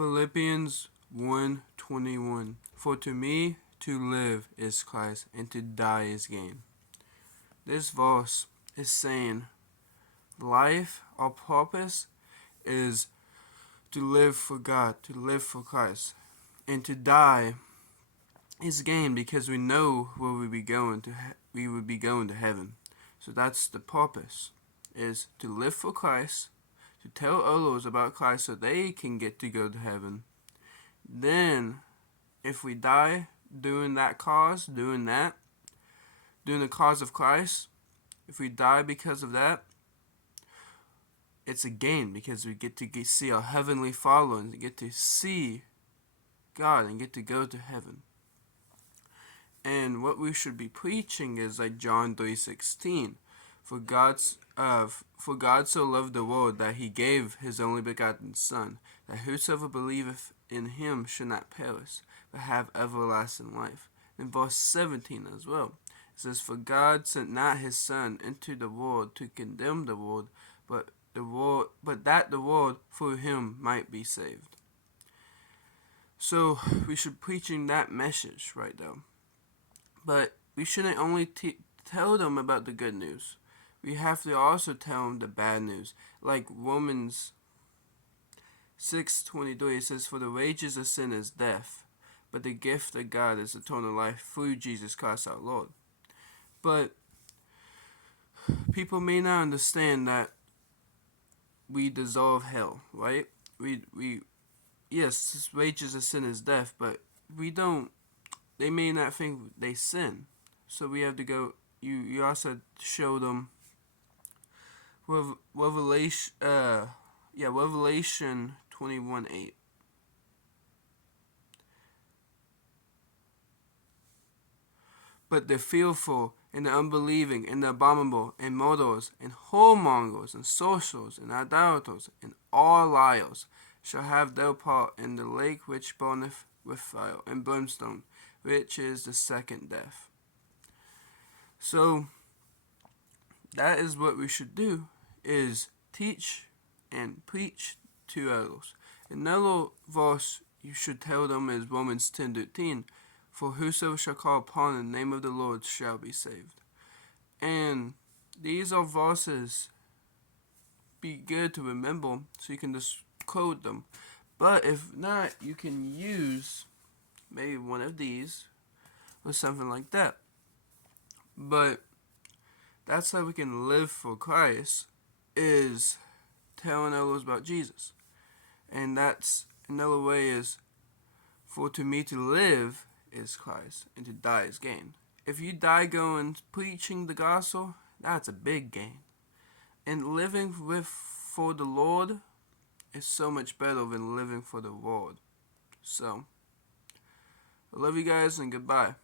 Philippians 1:21. For to me to live is Christ, and to die is gain. This verse is saying life, our purpose is to live for God, to live for Christ, and to die is gain because we know where we would be going to heaven. So that's the purpose, is to live for Christ, to tell others about Christ so they can get to go to heaven. Then, if we die doing that cause, doing the cause of Christ, if we die because of that, it's a gain because we get to see our heavenly Father and get to see God and get to go to heaven. And what we should be preaching is like John 3:16. For God so loved the world that he gave his only begotten Son, that whosoever believeth in him should not perish, but have everlasting life. In verse 17 as well, it says, For God sent not his Son into the world to condemn the world, but that the world through him might be saved. So we should preaching that message right there. But we shouldn't only tell them about the good news. We have to also tell them the bad news. Like Romans 6:23, it says, For the wages of sin is death, but the gift of God is eternal life through Jesus Christ our Lord. But people may not understand that we deserve hell, right? Yes, wages of sin is death, but they may not think they sin. So we have to go, you also show them Revelation 21:8. But the fearful, and the unbelieving, and the abominable, and murderers, and whoremongers, and sorcerers, and idolaters, and all liars shall have their part in the lake which burneth with fire and brimstone, which is the second death. So that is what we should do, is teach and preach to others. Another verse you should tell them is Romans 10:13. For whosoever shall call upon the name of the Lord shall be saved. And these are verses be good to remember so you can just quote them. But if not, you can use maybe one of these or something like that. But that's how we can live for Christ, is telling others about Jesus. And that's another way is, for to me to live is Christ, and to die is gain. If you die going preaching the gospel, that's a big gain. And living for the Lord is so much better than living for the world. So, I love you guys and goodbye.